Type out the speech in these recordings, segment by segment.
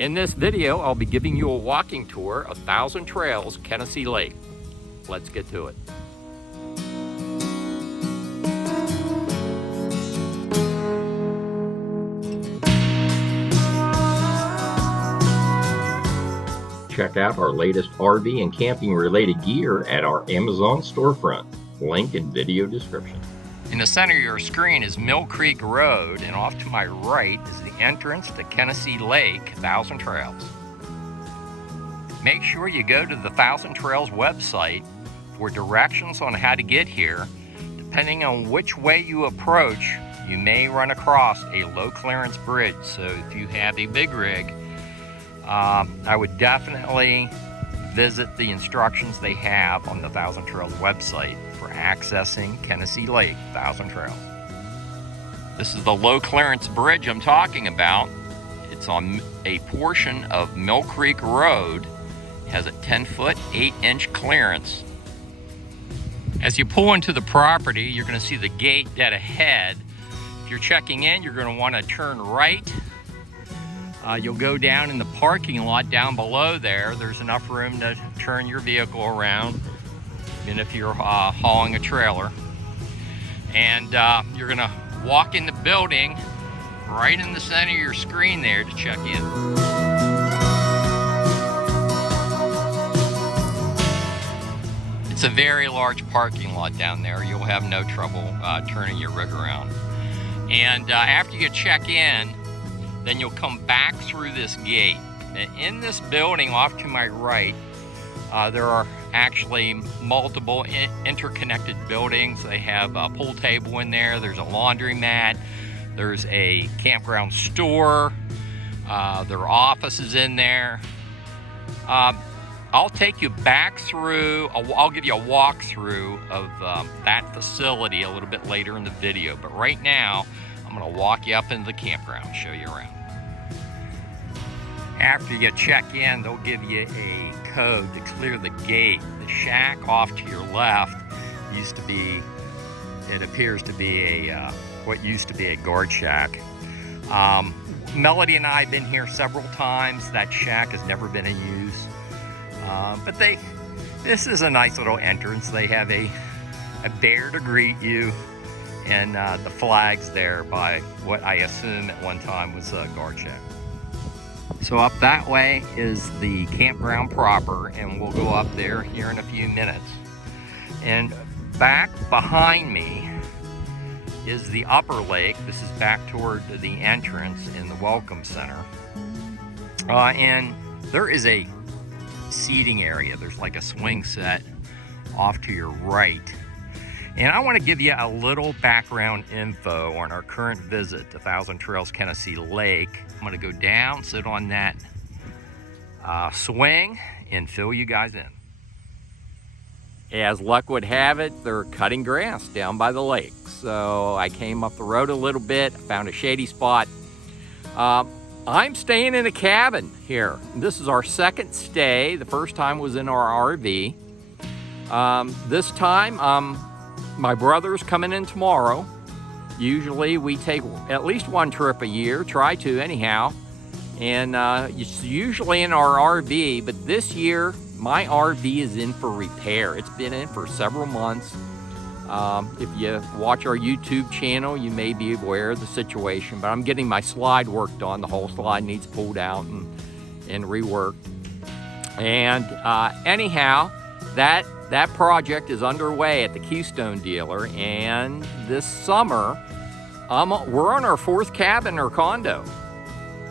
In this video, I'll be giving you a walking tour of Thousand Trails, Kenisee Lake. Let's get to it. Check out our latest RV and camping related gear at our Amazon storefront. Link in video description. In the center of your screen is Mill Creek Road, and off to my right is the entrance to Kenisee Lake Thousand Trails. Make sure you go to the Thousand Trails website for directions on how to get here. Depending on which way you approach, you may run across a low clearance bridge. So if you have a big rig, I would definitely visit the instructions they have on the Thousand Trails website for accessing Kenisee Lake Thousand Trails. This is the low clearance bridge I'm talking about. It's on a portion of Mill Creek Road. It has a 10-foot, 8-inch clearance. As you pull into the property, you're going to see the gate dead ahead. If you're checking in, you're going to want to turn right. You'll go down in the parking lot down below there. There's enough room to turn your vehicle around, even if you're hauling a trailer. And you're gonna walk in the building right in the center of your screen there to check in. It's a very large parking lot down there. You'll have no trouble turning your rig around. And after you check in, then you'll come back through this gate. In this building off to my right, there are actually multiple interconnected buildings. They have a pool table in there, there's a laundromat, there's a campground store, there are offices in there. I'll take you back through, I'll give you a walkthrough of that facility a little bit later in the video, but right now, I'm gonna walk you up into the campground and show you around. After you check in, they'll give you a code to clear the gate. The shack off to your left used to be, it appears to be a, what used to be a guard shack. Melody and I have been here several times. That shack has never been in use. But this is a nice little entrance. They have a bear to greet you, and the flags there by what I assume at one time was a guard shack. So up that way is the campground proper, and we'll go up there here in a few minutes. And back behind me is the upper lake. This is back toward the entrance in the Welcome Center. And there is a seating area. There's like a swing set off to your right. And I want to give you a little background info on our current visit to Thousand Trails Kenisee Lake. I'm going to go down, sit on that swing, and fill you guys in. As luck would have it, they're cutting grass down by the lake. So I came up the road a little bit, found a shady spot. I'm staying in a cabin here. This is our second stay. The first time was in our RV. This time, my brother's coming in tomorrow. Usually we take at least one trip a year, try to anyhow. And it's usually in our RV, but this year my RV is in for repair. It's been in for several months. If you watch our YouTube channel, you may be aware of the situation, but I'm getting my slide worked on. The whole slide needs pulled out and reworked. And anyhow, that project is underway at the Keystone dealer, and this summer we're on our fourth cabin or condo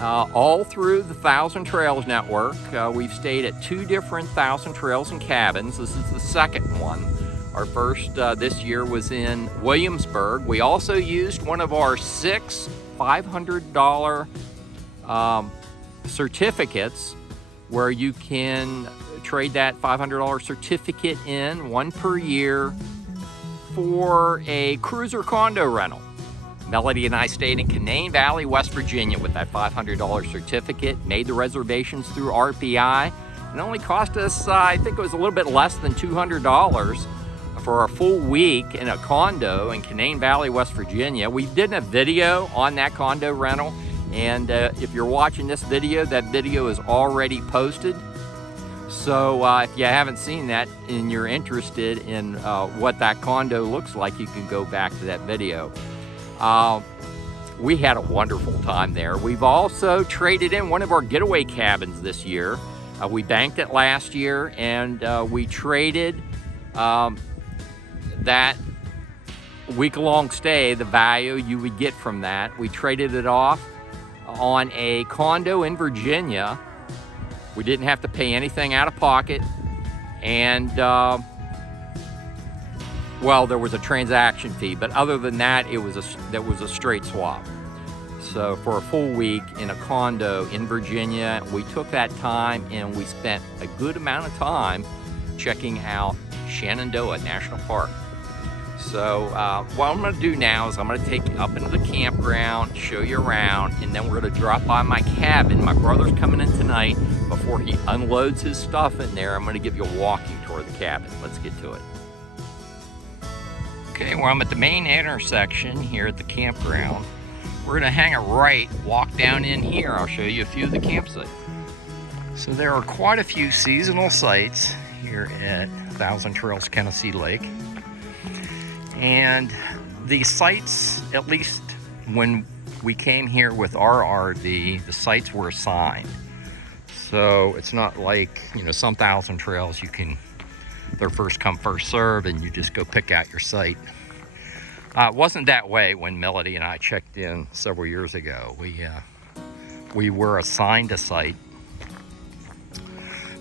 all through the Thousand Trails network. We've stayed at 2 different Thousand Trails and cabins. This is the second one. Our first this year was in Williamsburg. We also used one of our 6 $500 certificates where you can trade that $500 certificate in, one per year, for a cruiser condo rental. Melody and I stayed in Canaan Valley, West Virginia with that $500 certificate, made the reservations through RPI. It only cost us, I think it was a little bit less than $200 for a full week in a condo in Canaan Valley, West Virginia. We did a video on that condo rental, And if you're watching this video, that video is already posted. So if you haven't seen that and you're interested in what that condo looks like, you can go back to that video. We had a wonderful time there. We've also traded in one of our getaway cabins this year. We banked it last year, and we traded that week-long stay, the value you would get from that. We traded it off on a condo in Virginia. We didn't have to pay anything out of pocket, and well, there was a transaction fee, but other than that, that was a straight swap. So for a full week in a condo in Virginia, we took that time and we spent a good amount of time checking out Shenandoah National Park. So what I'm going to do now is I'm going to take you up into the campground, show you around, and then we're going to drop by my cabin. My brother's coming in tonight. Before he unloads his stuff in there, I'm going to give you a walking tour of the cabin. Let's get to it. Okay, well, I'm at the main intersection here at the campground. We're going to hang a right, walk down in here. I'll show you a few of the campsites. So there are quite a few seasonal sites here at Thousand Trails Kenisee Lake. And the sites, at least when we came here with our RV, the sites were assigned. So it's not like, you know, some Thousand Trails they're first come, first serve, and you just go pick out your site. It wasn't that way when Melody and I checked in several years ago. We were assigned a site.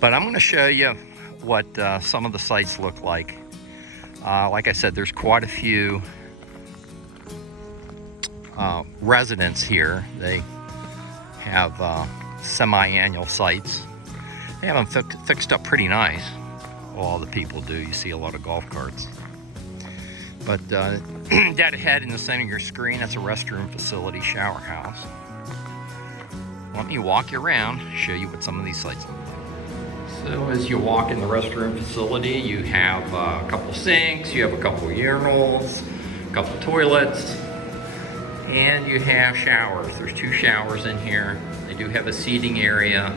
But I'm going to show you what some of the sites look like. Like I said, there's quite a few residents here. They have semi-annual sites. They have them fixed up pretty nice. All the people do. You see a lot of golf carts. But dead ahead in the center of your screen, that's a restroom facility, shower house. Let me walk you around, show you what some of these sites look like. So as you walk in the restroom facility, you have a couple sinks, you have a couple urinals, a couple toilets, and you have showers. There's 2 showers in here. They do have a seating area.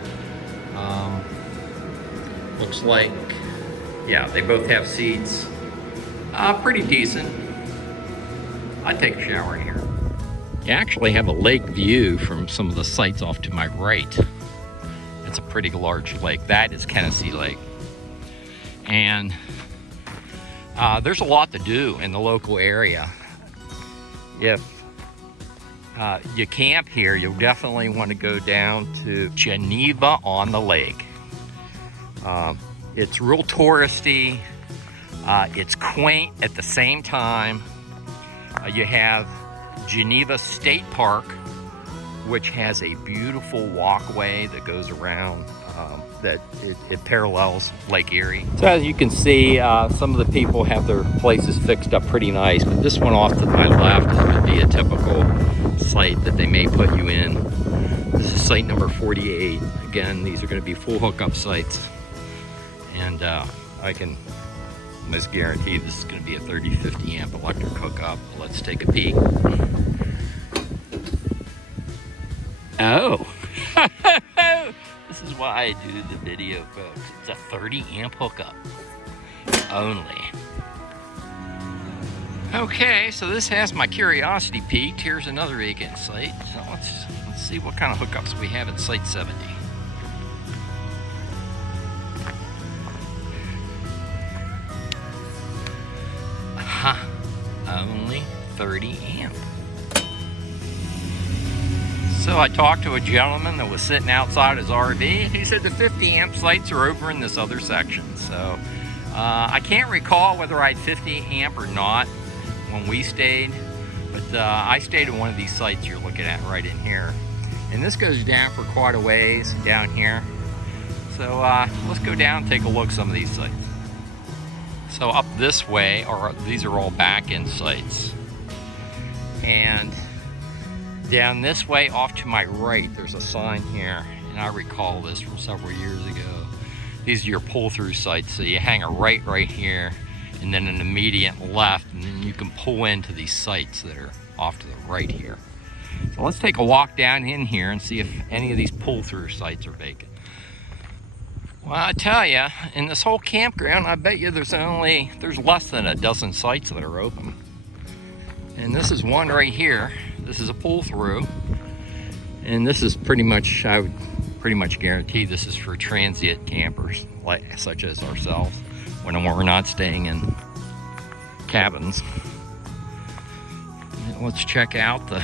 Looks like, yeah, they both have seats. Pretty decent. I'd take a shower in here. You actually have a lake view from some of the sites off to my right. It's a pretty large lake. That is Kenisee Lake. And there's a lot to do in the local area. If you camp here, you'll definitely want to go down to Geneva-on-the-Lake. It's real touristy. It's quaint at the same time. You have Geneva State Park, which has a beautiful walkway that goes around, that it parallels Lake Erie. So as you can see, some of the people have their places fixed up pretty nice, but this one off to my left is going to be a typical site that they may put you in. This is site number 48. Again, these are going to be full hookup sites, and I can almost guarantee this is going to be a 30-50 amp electric hookup. Let's take a peek. Oh, this is why I do the video, folks. It's a 30 amp hookup only. Okay, so this has my curiosity peaked. Here's another vacant site. So let's see what kind of hookups we have at site 70. Only 30 amp. So I talked to a gentleman that was sitting outside his RV. He said the 50 amp sites are over in this other section. So I can't recall whether I had 50 amp or not when we stayed, but I stayed at one of these sites you're looking at right in here. And this goes down for quite a ways down here. So let's go down and take a look at some of these sites. So up this way, these are all back-end sites. And down this way off to my right, there's a sign here. And I recall this from several years ago. These are your pull-through sites. So you hang a right here, and then an immediate left, and then you can pull into these sites that are off to the right here. So So let's take a walk down in here and see if any of these pull-through sites are vacant. Well, I tell you, in this whole campground, I bet you there's less than a dozen sites that are open. And this is one right here. This is a pull-through. And this is pretty much, I would pretty much guarantee this is for transient campers, such as ourselves, when we're not staying in cabins. And let's check out the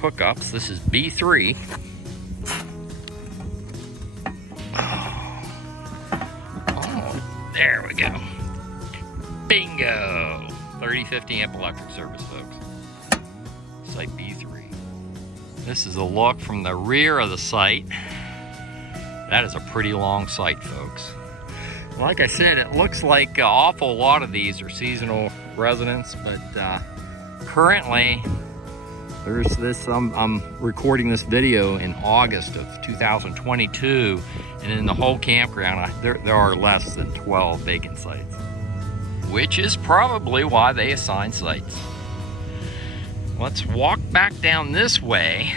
hookups. This is B3. Oh, there we go. Bingo! 30-50 amp electric service, folks. Site B3. This is a look from the rear of the site. That is a pretty long site, folks. Like I said, it looks like an awful lot of these are seasonal residents, but currently there's this, I'm recording this video in August of 2022, and in the whole campground, there are less than 12 vacant sites, which is probably why they assign sites. Let's walk back down this way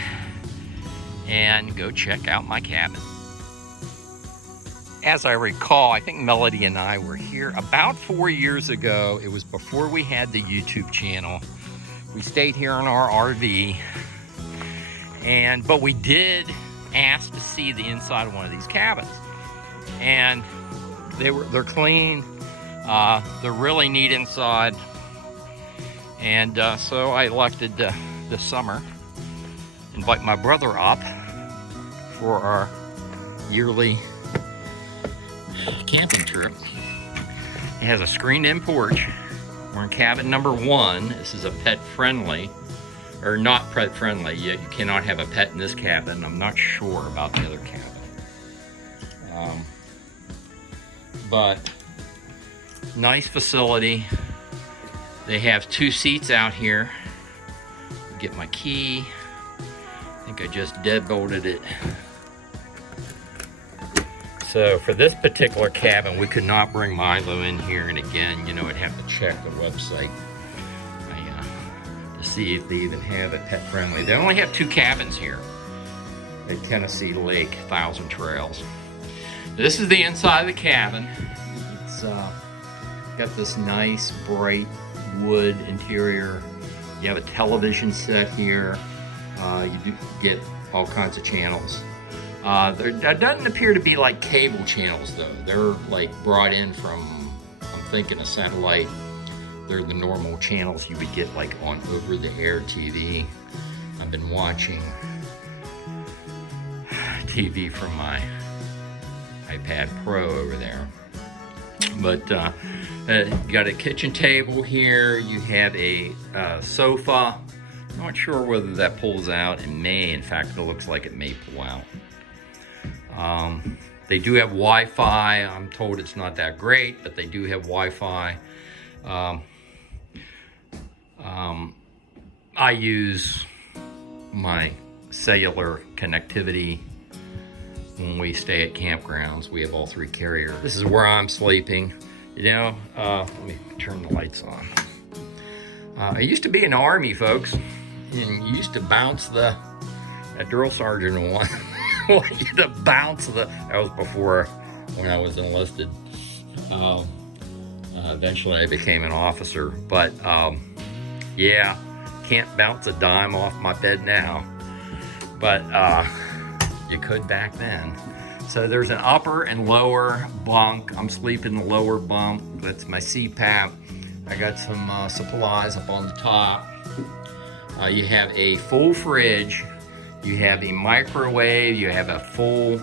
and go check out my cabin. As I recall, I think Melody and I were here about 4 years ago. It was before we had the YouTube channel. We stayed here in our RV, but we did ask to see the inside of one of these cabins. And they're clean, they're really neat inside. And so I elected this summer invite my brother up for our yearly camping trip. It has a screened-in porch. We're in cabin number 1. This is a pet-friendly, or not pet-friendly. You cannot have a pet in this cabin. I'm not sure about the other cabin. But nice facility. They have 2 seats out here. Get my key. I think I just deadbolted it. So for this particular cabin, we could not bring Milo in here, and again, you know, I'd have to check the website to see if they even have it pet friendly. They only have 2 cabins here at Kenisee Lake Thousand Trails. This is the inside of the cabin. It's got this nice bright wood interior. You have a television set here. You do get all kinds of channels. There doesn't appear to be like cable channels though. They're like brought in from, I'm thinking, a satellite. They're the normal channels you would get like on over-the-air TV. I've been watching TV from my iPad Pro over there. But you got a kitchen table here. You have a sofa. Not sure whether that pulls out. It may. In fact, it looks like it may pull out. They do have Wi-Fi. I'm told it's not that great, but they do have Wi-Fi. I use my cellular connectivity when we stay at campgrounds. We have all 3 carriers. This is where I'm sleeping. You know, let me turn the lights on. I used to be in the Army, folks, and you used to bounce that drill sergeant one. You to bounce that was before when I was enlisted. Eventually I became an officer, but yeah, can't bounce a dime off my bed now, but you could back then. So there's an upper and lower bunk. I'm sleeping in the lower bunk. That's my CPAP. I got some supplies up on the top. You have a full fridge. You have a microwave. You have a full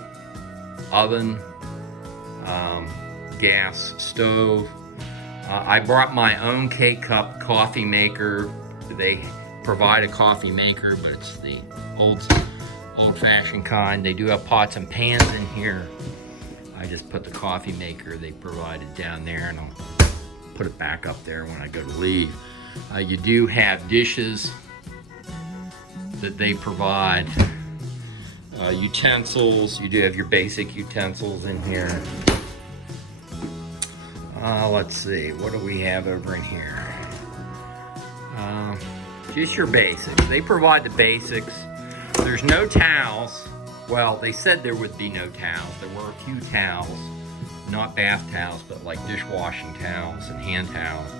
oven, gas stove. I brought my own K-Cup coffee maker. They provide a coffee maker, but it's the old-fashioned kind. They do have pots and pans in here. I just put the coffee maker they provided down there, and I'll put it back up there when I go to leave. You do have dishes that they provide. Utensils, you do have your basic utensils in here. Let's see, what do we have over in here? Just your basics. They provide the basics. There's no towels. Well, they said there would be no towels. There were a few towels, not bath towels, but like dishwashing towels and hand towels.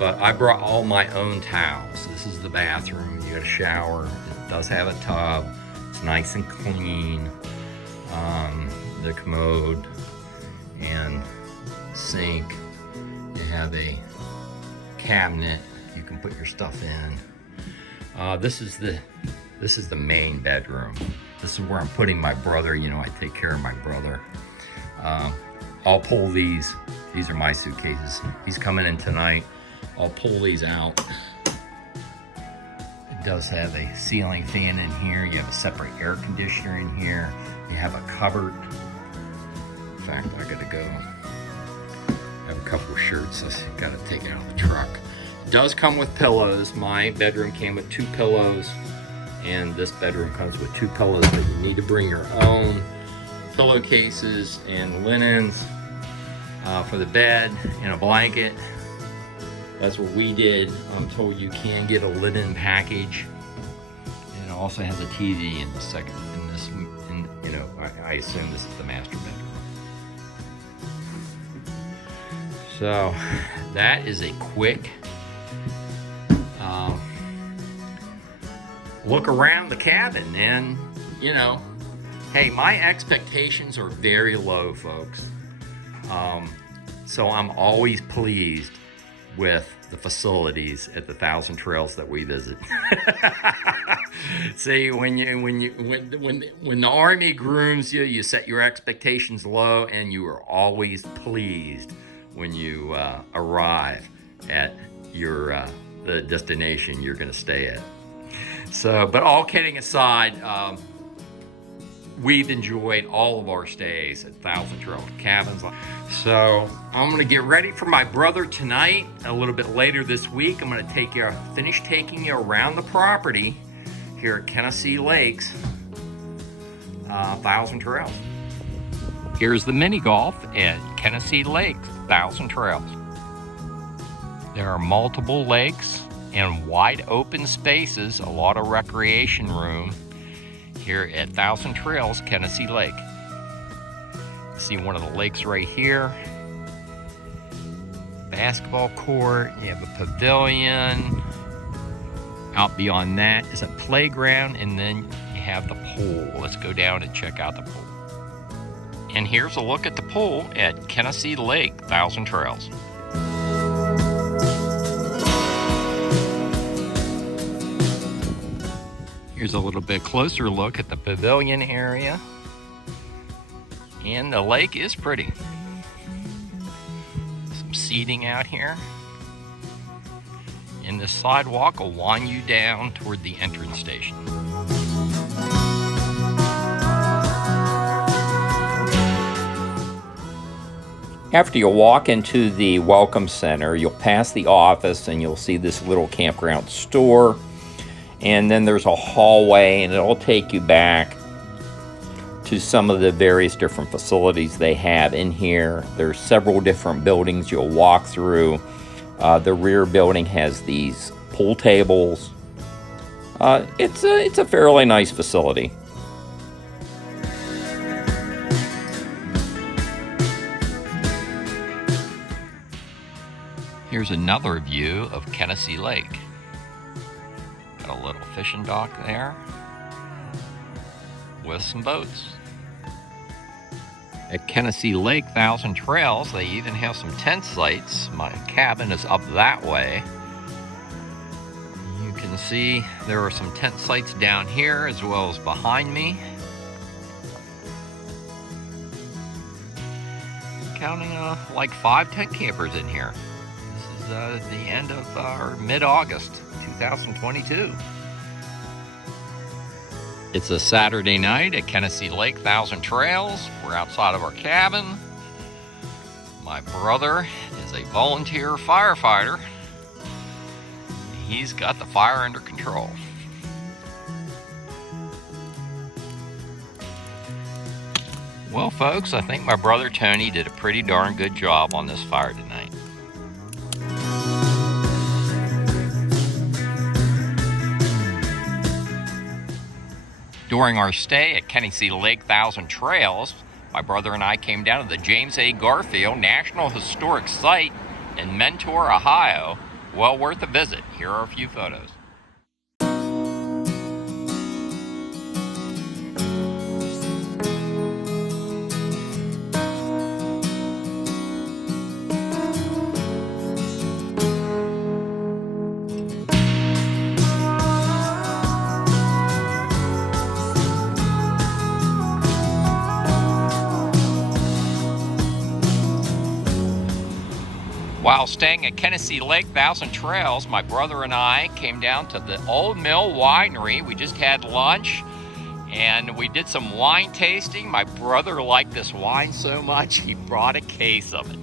But I brought all my own towels. This is the bathroom. You got a shower. It does have a tub. It's nice and clean. The commode and sink. You have a cabinet you can put your stuff in. This is the main bedroom. This is where I'm putting my brother. You know, I take care of my brother. I'll pull these. These are my suitcases. He's coming in tonight. I'll pull these out. It does have a ceiling fan in here. You have a separate air conditioner in here. You have a cupboard. In fact, I gotta go. I have a couple of shirts I gotta take out of the truck. It does come with pillows. My bedroom came with 2 pillows, and this bedroom comes with 2 pillows, but you need to bring your own pillowcases and linens for the bed and a blanket. That's what we did. I'm told you can get a linen package. And it also has a TV in the second, you know, I assume this is the master bedroom. So that is a quick look around the cabin. And, you know, hey, my expectations are very low, folks. So I'm always pleased with the facilities at the Thousand Trails that we visit. See, when the Army grooms you, you set your expectations low, and you are always pleased when you arrive at your the destination you're going to stay at. So, but all kidding aside, we've enjoyed all of our stays at Thousand Trails cabins. So I'm gonna get ready for my brother tonight. A little bit later this week, I'm gonna finish taking you around the property here at Kenisee Lakes Thousand Trails. Here's the mini golf at Kenisee Lake Thousand Trails. There are multiple lakes and wide open spaces, a lot of recreation room here at Thousand Trails, Kenisee Lake. See one of the lakes right here. Basketball court, you have a pavilion. Out beyond that is a playground, and then you have the pool. Let's go down and check out the pool. And here's a look at the pool at Kenisee Lake Thousand Trails. Here's a little bit closer look at the pavilion area. And the lake is pretty. Some seating out here. And the sidewalk will wind you down toward the entrance station. After you walk into the Welcome Center, you'll pass the office and you'll see this little campground store. And then there's a hallway, and it'll take you back to some of the various different facilities they have in here. There's several different buildings you'll walk through. The rear building has these pool tables. It's a fairly nice facility. Here's another view of Kenisee Lake. Got a little fishing dock there with some boats. At Kenisee Lake Thousand Trails, they even have some tent sites. My cabin is up that way. You can see there are some tent sites down here as well as behind me. Counting like 5 tent campers in here. This is the end of mid-August 2022. It's a Saturday night at Kenisee Lake Thousand Trails. We're outside of our cabin. My brother is a volunteer firefighter. He's got the fire under control. Well, folks, I think my brother Tony did a pretty darn good job on this fire tonight. During our stay at Kenisee Lake Thousand Trails, my brother and I came down to the James A. Garfield National Historic Site in Mentor, Ohio. Well worth a visit. Here are a few photos. While staying at Kenisee Lake Thousand Trails, my brother and I came down to the Old Mill Winery. We just had lunch and we did some wine tasting. My brother liked this wine so much he brought a case of it.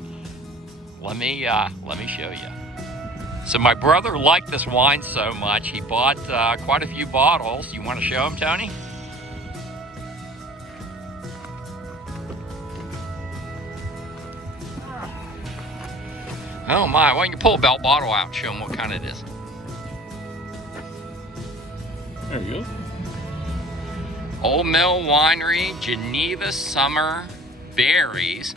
Let me show you. So my brother liked this wine so much he bought quite a few bottles. You want to show him, Tony? Oh my, why don't you pull a belt bottle out and show them what kind it is. There you go. Old Mill Winery, Geneva Summer Berries.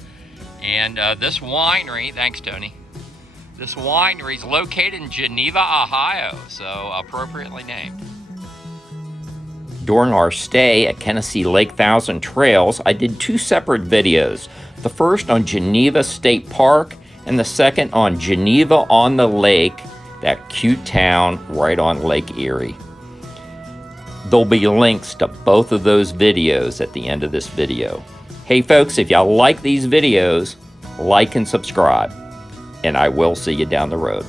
And this winery, thanks Tony, this winery is located in Geneva, Ohio, so appropriately named. During our stay at Kenisee Lake Thousand Trails, I did two separate videos. The first on Geneva State Park, and the second on Geneva-on-the-Lake, that cute town right on Lake Erie. There'll be links to both of those videos at the end of this video. Hey folks, if y'all like these videos, like and subscribe, and I will see you down the road.